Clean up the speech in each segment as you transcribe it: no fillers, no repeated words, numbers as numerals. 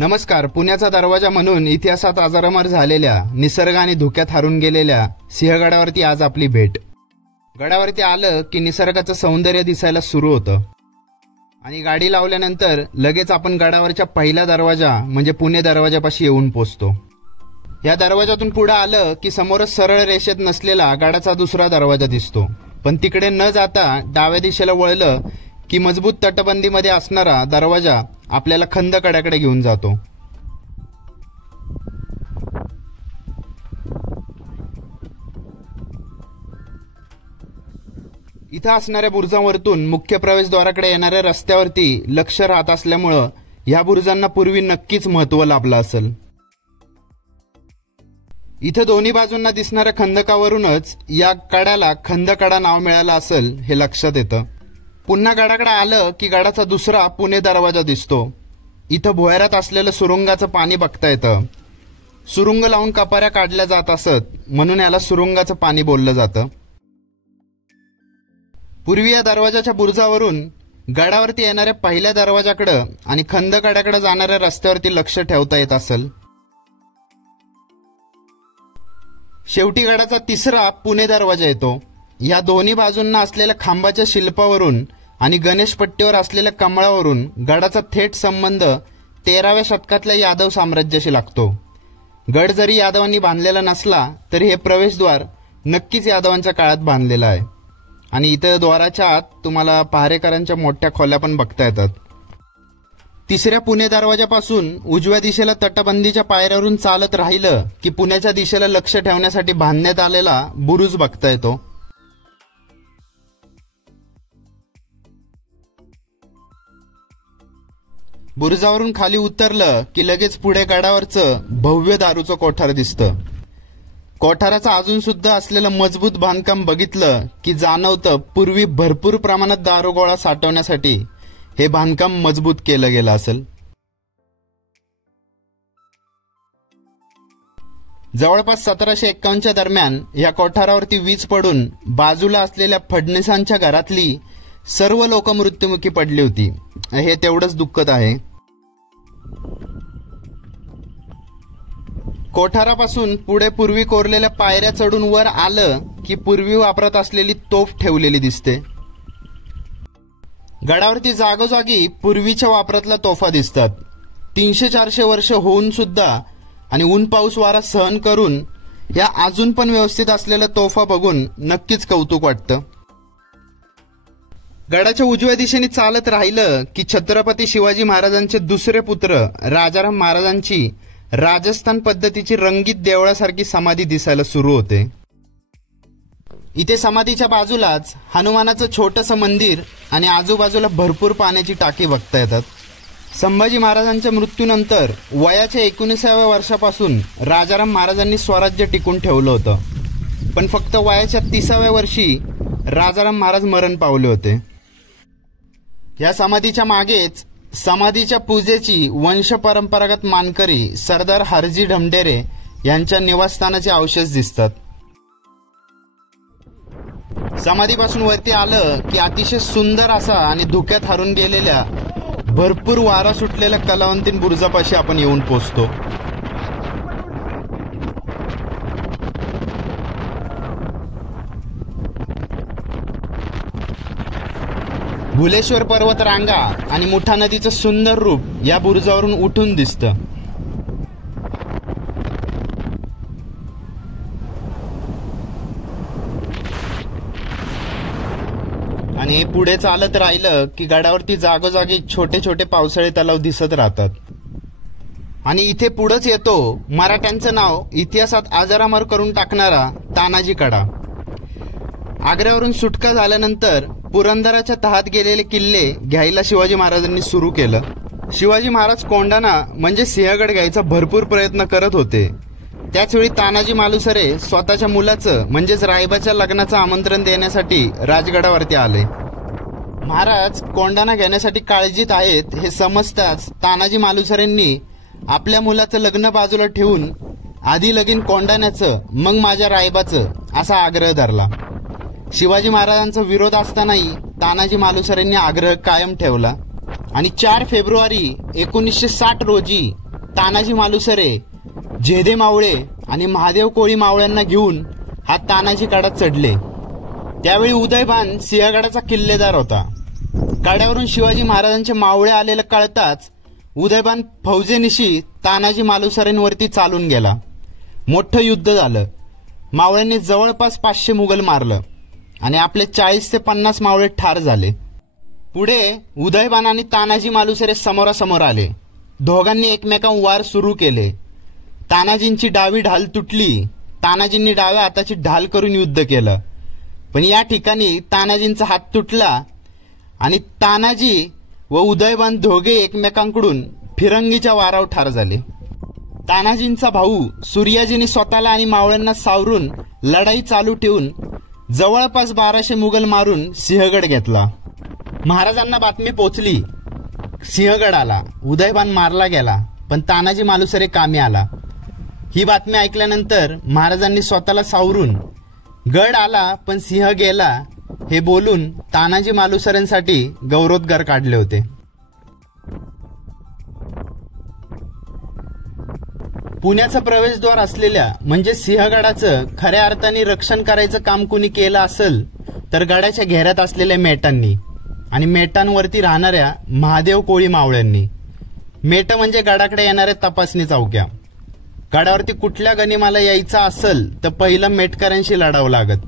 नमस्कार. पुण्याचा दरवाजा म्हणून इतिहासात अजरामर झालेल्या, निसर्गाने धुक्यात हारून गेलेल्या सिंहगडावरती आज आपली भेट. गडावरती आलं की निसर्गाचं सौंदर्य दिसायला सुरू होतं आणि गाडी लावल्यानंतर लगेच आपण गडावरच्या पहिला दरवाजा म्हणजे पुणे दरवाजापाशी येऊन पोहोचतो. या दरवाजातून पुढे आलं की समोरच सरळ रेषेत नसलेला गडाचा दुसरा दरवाजा दिसतो. पण तिकडे न जाता डाव्या दिशेला वळलं की मजबूत तटबंदीमध्ये असणारा दरवाजा आपल्याला खंदकड्याकडे घेऊन जातो. इथं असणाऱ्या बुरुजावरतून मुख्य प्रवेशद्वाराकडे येणाऱ्या रस्त्यावरती लक्ष राहत असल्यामुळं ह्या बुरुजांना पूर्वी नक्कीच महत्त्व लाभलं असेल. इथं दोन्ही बाजूंना दिसणाऱ्या खंदकावरूनच या कड्याला खंदकडा नाव मिळालं असेल हे लक्षात येतं. पुन्हा गडाकडे आलं की गडाचा दुसरा पुणे दरवाजा दिसतो. इथं भुयारात असलेलं सुरुंगाचं पाणी बघता येतं. सुरुंग लावून कपाऱ्या काढल्या जात असत म्हणून याला सुरुंगाचं पाणी बोललं जातं. पूर्वी या दरवाजाच्या बुरुजावरून गडावरती येणाऱ्या पहिल्या दरवाजाकडे आणि खंदकड्याकडे जाणाऱ्या रस्त्यावरती लक्ष ठेवता येत असेल. शेवटी गडाचा तिसरा पुणे दरवाजा येतो. या दोन्ही बाजूंना असलेल्या खांबाच्या शिल्पावरून आणि गणेशपट्टीवर असलेल्या कमळावरून गडाचा थेट संबंध 13व्या शतकातल्या यादव साम्राज्याशी लागतो. गड जरी यादवांनी बांधलेला नसला तरी हे प्रवेशद्वार नक्कीच यादवांच्या काळात बांधलेलं आहे. आणि इथं द्वाराच्या आत तुम्हाला पहारेकरांच्या मोठ्या खोल्या पण बघता येतात. तिसऱ्या पुणे दरवाजापासून उजव्या दिशेला तटबंदीच्या पायऱ्यावरून चालत राहिलं की पुण्याच्या दिशेला लक्ष ठेवण्यासाठी बांधण्यात आलेला बुरुज बघता येतो. बुरुजावरून खाली उतरलं की लगेच पुढे गडावरचं भव्य दारूचं कोठार दिसतं. कोठाराचं अजून सुद्धा असलेलं मजबूत बांधकाम बघितलं की जाणवतं पूर्वी भरपूर प्रमाणात दारुगोळा साठवण्यासाठी हे बांधकाम मजबूत केलं गेलं असेल. जवळपास 1751च्या दरम्यान या कोठारावरती वीज पडून बाजूला असलेल्या फडणीसांच्या घरातली सर्व लोक मृत्युमुखी पडली होती. हे तेवढंच दुःखद आहे. कोठारापासून पुढे पूर्वी कोरलेल्या पायऱ्या चढून वर आलं की पूर्वी वापरत असलेली तोफ ठेवलेली दिसते. गडावरती जागोजागी पूर्वीच्या वापरातल्या तोफा दिसतात. 300-400 वर्ष होऊन सुद्धा आणि ऊन पाऊस वारा सहन करून या अजून पण व्यवस्थित असलेल्या तोफा बघून नक्कीच कौतुक वाटतं. गडाच्या उजव्या दिशेने चालत राहिलं की छत्रपती शिवाजी महाराजांचे दुसरे पुत्र राजाराम महाराजांची राजस्थान पद्धतीची रंगीत देवळासारखी समाधी दिसायला सुरू होते. इथे समाधीच्या बाजूलाच हनुमानाचं छोटंसं मंदिर आणि आजूबाजूला भरपूर पाण्याची टाकी बघता येतात. संभाजी महाराजांच्या मृत्यूनंतर वयाच्या 19व्या वर्षापासून राजाराम महाराजांनी स्वराज्य टिकून ठेवलं होतं. पण फक्त वयाच्या 30व्या वर्षी राजाराम महाराज मरण पावले होते. या समाधीच्या मागेच समाधीच्या पूजेची वंश परंपरागत मानकरी सरदार हरजी ढमढेरे यांच्या निवासस्थानाचे अवशेष दिसतात. समाधीपासून वरती आलं की अतिशय सुंदर असा आणि धुक्यात हारून गेलेल्या भरपूर वारा सुटलेल्या कलावंतीन बुरुजापाशी आपण येऊन पोहोचतो. भुलेश्वर पर्वत रांगा आणि मुठा नदीचं सुंदर रूप या बुरुजावरून उठून दिसतं. आणि पुढे चालत राहिलं की गडावरती जागोजागी छोटे छोटे पावसाळी तलाव दिसत राहतात. आणि इथे पुढंच येतो मराठ्यांचं नाव इतिहासात अजरामर करून टाकणारा तानाजी कडा. आग्र्यावरून सुटका झाल्यानंतर पुरंदराच्या तहात गेलेले किल्ले घ्यायला शिवाजी महाराजांनी सुरू केलं. शिवाजी महाराज कोंढाणा म्हणजे सिंहगड घ्यायचा भरपूर प्रयत्न करत होते. त्याचवेळी तानाजी मालुसरे स्वतःच्या मुलाचं म्हणजेच रायबाच्या लग्नाचं आमंत्रण देण्यासाठी राजगडावरती आले. महाराज कोंढाणा घेण्यासाठी काळजीत आहेत हे समजताच तानाजी मालुसरेंनी आपल्या मुलाचं लग्न बाजूला ठेवून आधी लगीन कोंढाण्याचं मग माझ्या रायबाचं असा आग्रह धरला. शिवाजी महाराजांचा विरोध असतानाही तानाजी मालुसरेंनी आग्रह कायम ठेवला आणि 4 फेब्रुवारी 1960 रोजी तानाजी मालुसरे, जेधे मावळे आणि महादेव कोळी मावळ्यांना घेऊन हा तानाजी गडात चढले. त्यावेळी उदयभान सिंहगडाचा किल्लेदार होता. गडावरून शिवाजी महाराजांचे मावळे आलेलं कळताच उदयभान फौजेनिशी तानाजी मालुसरेंवरती चालून गेला. मोठं युद्ध झालं. मावळ्यांनी जवळपास 500 मुघल मारलं आणि आपले 40 ते 50 मावळे ठार झाले. पुढे उदयभान आणि तानाजी मालुसरे समोरासमोर आले. दोघांनी एकमेकांवर वार सुरू केले. तानाजींची डावी ढाल तुटली. तानाजींनी डाव्या हाताची ढाल करून युद्ध केलं. पण या ठिकाणी तानाजींचा हात तुटला आणि तानाजी व उदयभान दोघे एकमेकांकडून फिरंगीच्या वारावर ठार झाले. तानाजींचा भाऊ सूर्याजीने स्वतःला आणि मावळ्यांना सावरून लढाई चालू ठेवून जवळपास 1200 मुघल मारून सिंहगड घेतला. महाराजांना बातमी पोचली. सिंहगड आला. उदयभान मारला गेला, पण तानाजी मालुसरे कामी आला. ही बातमी ऐकल्यानंतर महाराजांनी स्वतःला सावरून गड आला पण सिंह गेला हे बोलून तानाजी मालुसरेंसाठी गौरवोद्गार काढले होते. पुण्याचं प्रवेशद्वार असलेल्या म्हणजे सिंहगडाचं खऱ्या अर्थाने रक्षण करायचं काम कुणी केलं असेल तर गडाच्या घेऱ्यात असलेल्या मेटांनी आणि मेटांवरती राहणाऱ्या महादेव कोळी मावळ्यांनी. मेट म्हणजे गडाकडे येणाऱ्या तपासणी चौक्या. गडावरती कुठल्या गनिमाला यायचं असेल तर पहिलं मेटकऱ्यांशी लढावं लागत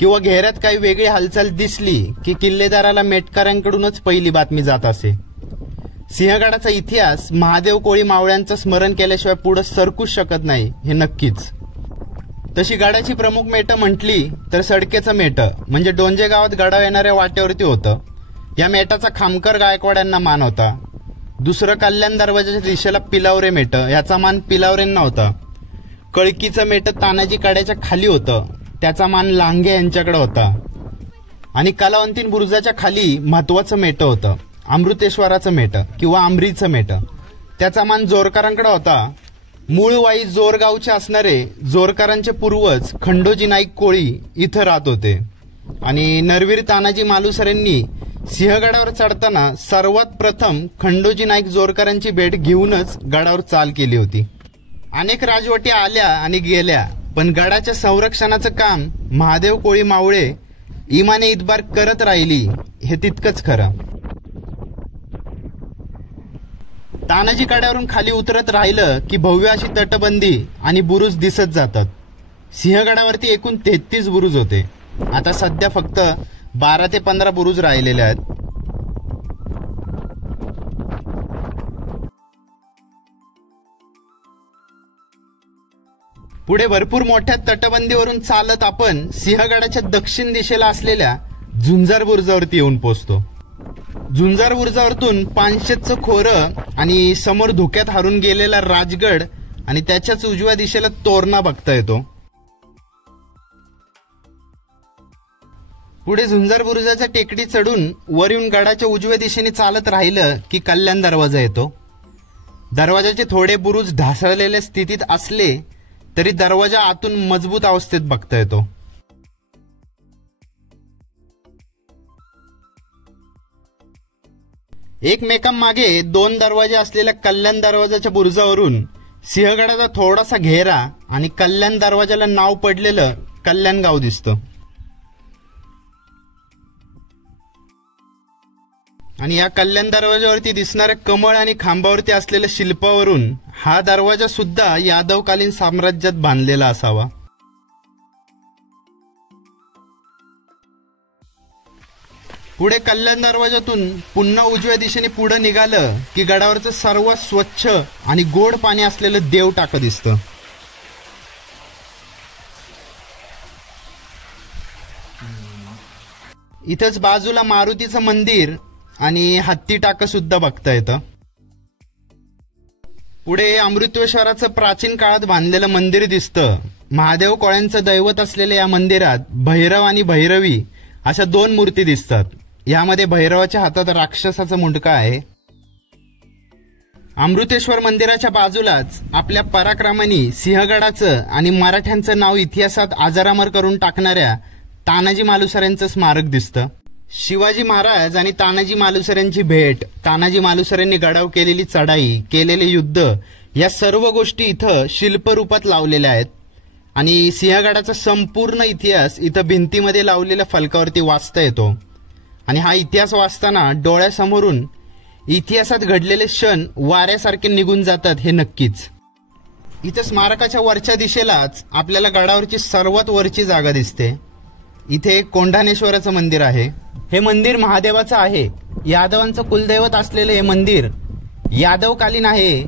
किंवा घेऱ्यात काही वेगळी हालचाल दिसली की किल्लेदाराला मेटकऱ्यांकडूनच पहिली बातमी जात असे. सिंहगडाचा इतिहास महादेव कोळी मावळ्यांचं स्मरण केल्याशिवाय पुढे सरकूच शकत नाही हे नक्कीच. तशी गडाची प्रमुख मेट म्हटली तर सडकेचं मेट म्हणजे डोंजे गावात गडावर येणाऱ्या वाटेवरती होतं. या मेटाचा खामकर गायकवाड्यांना मान होता. दुसरं कल्याण दरवाजाच्या दिशेला पिलावरे मेट, याचा मान पिलावरेंना होता. कळकीचं मेट तानाजी कड्याच्या खाली होतं, त्याचा मान लांघे यांच्याकडे होता. आणि कलावंतीन बुरुजाच्या खाली महत्वाचं मेट होतं, अमृतेश्वराचं मेट किंवा आंबरीचं मेट, त्याचा मान जोरकरांकडे होता. मूळ वाई जोरगावचे असणारे जोरकरांचे पूर्वज खंडोजी नाईक कोळी इथं राहत होते. आणि नरवीर तानाजी मालुसरेंनी सिंहगडावर चढताना सर्वात प्रथम खंडोजी नाईक जोरकरांची भेट घेऊनच गडावर चाल केली होती. अनेक राजवटी आल्या आणि गेल्या, पण गडाच्या संरक्षणाचं काम महादेव कोळी मावळे इमाने इतबार करत राहिली हे तितकंच खरं. तानाजी कड्यावरून खाली उतरत राहिलं की भव्य अशी तटबंदी आणि बुरुज दिसत जातात. सिंहगडावरती एकूण 33 बुरुज होते. आता सध्या फक्त 12 ते 15 बुरुज राहिलेले आहेत. पुढे भरपूर मोठ्या तटबंदीवरून चालत आपण सिंहगडाच्या दक्षिण दिशेला असलेल्या झुंजार बुरुजावरती येऊन पोहोचतो. झुंजार बुरुजावरतून पानशेतचं खोरं आणि समोर धुक्यात हारून गेलेला राजगड आणि त्याच्याच उजव्या दिशेला तोरणा बघता येतो. पुढे झुंजार बुरुजाच्या टेकडी चढून वर येऊन गडाच्या उजव्या दिशेने चालत राहिलं की कल्याण दरवाजा येतो. दरवाजाचे थोडे बुरुज ढासळलेल्या स्थितीत असले तरी दरवाजा आतून मजबूत अवस्थेत बघता येतो. एकमेकांमागे 2 दरवाजे असलेल्या कल्याण दरवाजाच्या बुरुजावरून सिंहगडाचा थोडासा घेरा आणि कल्याण दरवाजाला नाव पडलेलं कल्याण गाव दिसतं. आणि या कल्याण दरवाजावरती दिसणाऱ्या कमळ आणि खांबावरती असलेल्या शिल्पावरून हा दरवाजा सुद्धा यादवकालीन साम्राज्यात बांधलेला असावा. पुढे कल्याण दरवाजातून पुन्हा उजव्या दिशेने पुढे निघालं की गडावरचं सर्वात स्वच्छ आणि गोड पाणी असलेलं देव टाकं दिसतं. इथंच बाजूला मारुतीचं मंदिर आणि हत्ती टाकं सुद्धा बघता येतं. पुढे अमृतेश्वराचं प्राचीन काळात बांधलेलं मंदिर दिसतं. महादेव कोळ्यांचं दैवत असलेल्या या मंदिरात भैरव आणि भैरवी अशा 2 मूर्ती दिसतात. यामध्ये भैरवाच्या हातात राक्षसाचा मुंडका आहे. अमृतेश्वर मंदिराच्या बाजूलाच आपल्या पराक्रमाने सिंहगडाचं आणि मराठ्यांचं नाव इतिहासात अजरामर करून टाकणाऱ्या तानाजी मालुसरेंचं स्मारक दिसतं. शिवाजी महाराज आणि तानाजी मालुसरेंची भेट, तानाजी मालुसरेंनी गडावर केलेली चढाई, केलेले युद्ध या सर्व गोष्टी इथं शिल्परूपात लावलेल्या आहेत आणि सिंहगडाचा संपूर्ण इतिहास इथं भिंतीमध्ये लावलेल्या फलकावरती वाचता येतो. आणि हा इतिहास वाचताना डोळ्यासमोरून इतिहासात घडलेले क्षण वाऱ्यासारखे निघून जातात हे नक्कीच. इथं स्मारकाच्या वरच्या दिशेलाच आपल्याला गडावरची सर्वात वरची जागा दिसते. इथे कोंढाणेश्वराचं मंदिर आहे. हे मंदिर महादेवाचं आहे. यादवांचं कुलदैवत असलेले हे मंदिर यादवकालीन आहे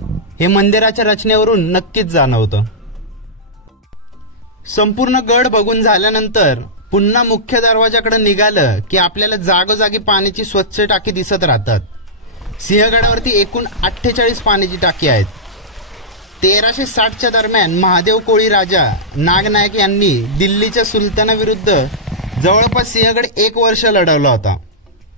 हे मंदिराच्या रचनेवरून नक्कीच जाणवतं. संपूर्ण गड बघून झाल्यानंतर पुन्हा मुख्य दरवाजाकडे निघालं की आपल्याला जागोजागी पाण्याची स्वच्छ टाकी दिसत राहतात. सिंहगडावरती एकूण 48 पाण्याची टाकी आहेत. 1360च्या दरम्यान महादेव कोळी राजा नागनायक यांनी दिल्लीच्या सुलतानाविरुद्ध जवळपास सिंहगड 1 वर्ष लढवला होता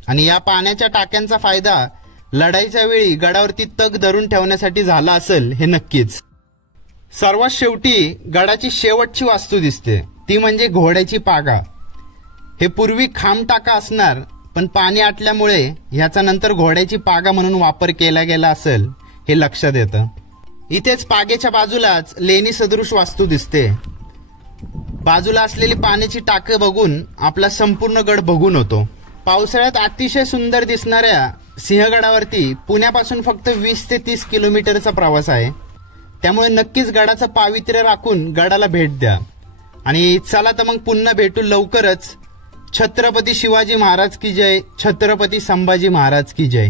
आणि या पाण्याच्या टाक्यांचा फायदा लढाईच्या वेळी गडावरती तग धरून ठेवण्यासाठी झाला असेल हे नक्कीच. सर्वात शेवटी गडाची शेवटची वास्तू दिसते ती म्हणजे घोड्याची पागा. हे पूर्वी खांब टाका असणार पण पाणी आटल्यामुळे ह्याचा नंतर घोड्याची पागा म्हणून वापर केला गेला असेल हे लक्षात येतं. इथेच पागेच्या बाजूलाच लेणी सदृश वास्तू दिसते. बाजूला असलेली पाण्याची टाके बघून आपला संपूर्ण गड बघून होतो. पावसाळ्यात अतिशय सुंदर दिसणाऱ्या सिंहगडावरती पुण्यापासून फक्त 20 ते 30 किलोमीटरचा प्रवास आहे. त्यामुळे नक्कीच गडाचं पावित्र्य राखून गडाला भेट द्या. आणि चला तर मग पुन्हा भेटू लवकरच. छत्रपती शिवाजी महाराज की जय. छत्रपती संभाजी महाराज की जय.